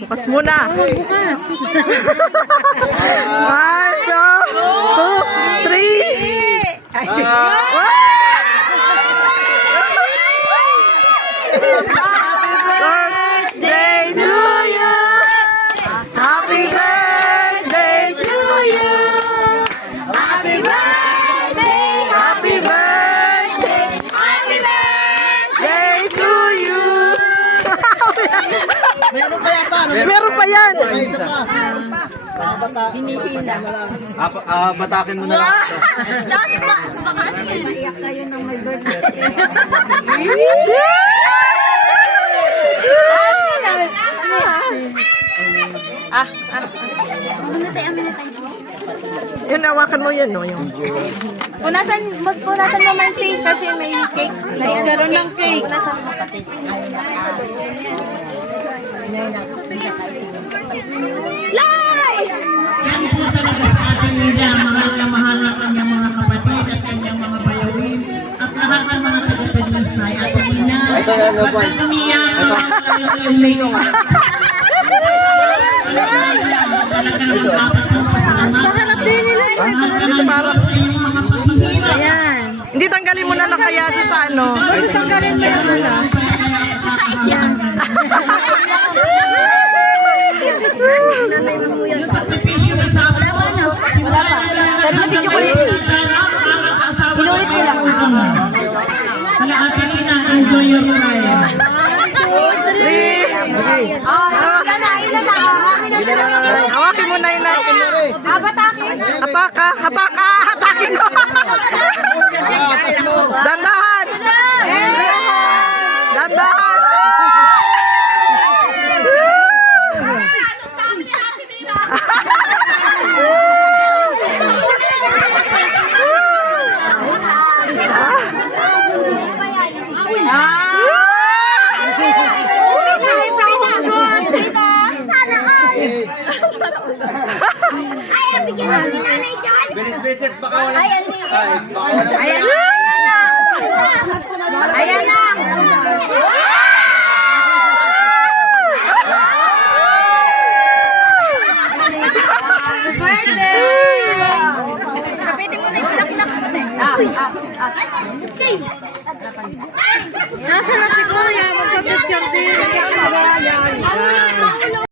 Bukas muna. Bukas. 1, 2, 3. Birthday to you. Happy birthday to you. Happy birthday. Happy birthday. Happy birthday to you. Meron pa yata. Meron pa yan. Batakin mo na lang ito. Dahil baka ano yan? Naiyak kayo ng may birthday. Yun, hawakan mo yun, no? Yung... Punasan mo Mercy kasi may cake. Nagkaroon ng cake. Live! Yan po talaga sa ating nila, mahal na mahal ang kanyang mga kapatid at kanyang mga bayawin at lahat ng mga taga-Pedlasay at ina. Ba't ang umiyak yung leyo? Talaga naman dapat ang pasalamat. Mahanap din nila. Dito parang... Mga paghihirap. Ayan. Hindi tanggalin mo na lang kaya doon sa ano. Bakit tanggalin mo yung ano? Yung sakripisyo na sa akin. Wala pa. Pero na-video ko yun. Inulit ko lang. Hala, Ate Nina, enjoy your time. 3. Hawakin mo na yun natin. Hataka, hataka, hatakin mo. Dandahan. Dandahan. Bilis-bisit, baka wala. Ayan na. Ayan na. Birthday! Kapitin mo na yung plak-plak mo din. Nasa na si Kuya? Magpapicture din.